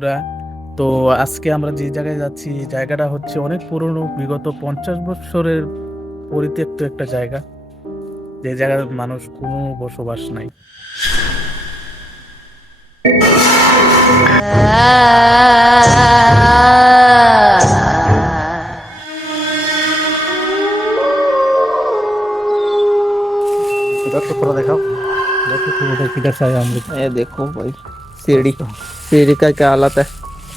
বন্ধুরা। তো আজকে আমরা যে জায়গায় যাচ্ছি, এই জায়গাটা হচ্ছে অনেক পুরনো, বিগত 50 বছরের পরিত্যক্ত একটা জায়গা, যে জায়গায় মানুষ কোনো বসবাস নাই। तो थोड़ा दिखाओ। देखो पुरोटा किधर से आया हम लोग। ये देखो भाई, सीढ़ी सीढ़ी का क्या हालत है।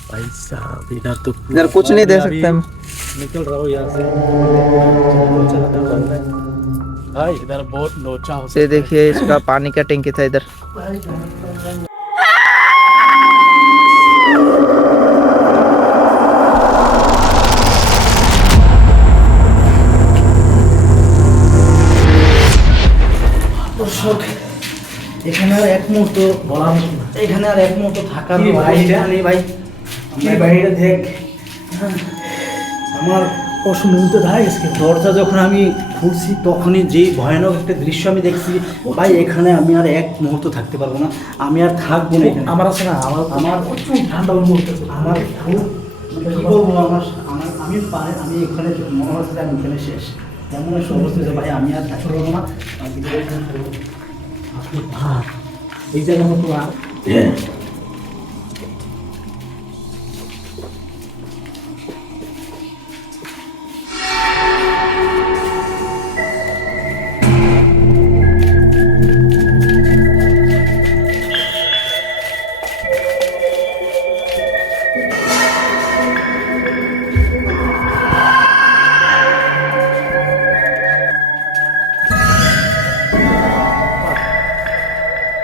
भाई साहब, इधर तो इधर कुछ नहीं दे सकते हम। निकल रहा हो यहाँ से। भाई इधर बहुत लोचा हो ये सकता देखिए, इसका पानी का टैंकी था इधर। है। দর্শক, এখানে আর এক মুহূর্ত বলার মতো না, এখানে আর এক মুহূর্ত থাকার কি ভাই, অবস্থা নেই ভাই। আমার বাইরে দেখ, আমার অসুবিধা ধায় গেছে। দরজা যখন আমি খুলছি তখনই যে ভয়ানক একটা দৃশ্য আমি দেখছি ভাই, এখানে আমি আর এক মুহূর্ত থাকতে পারবো না, আমি আর থাকবো না এখানে। আমার আছে না, আমার প্রচুর ঠান্ডা অনুভব করছে। আমার খুব কি বলবো, আমি এখানে মনে হচ্ছে যে আমি এখানে শেষ, এমন একটা অবস্থা যে ভাই আমি আর থাকতে পারবো না। এই জায়গার মতো আর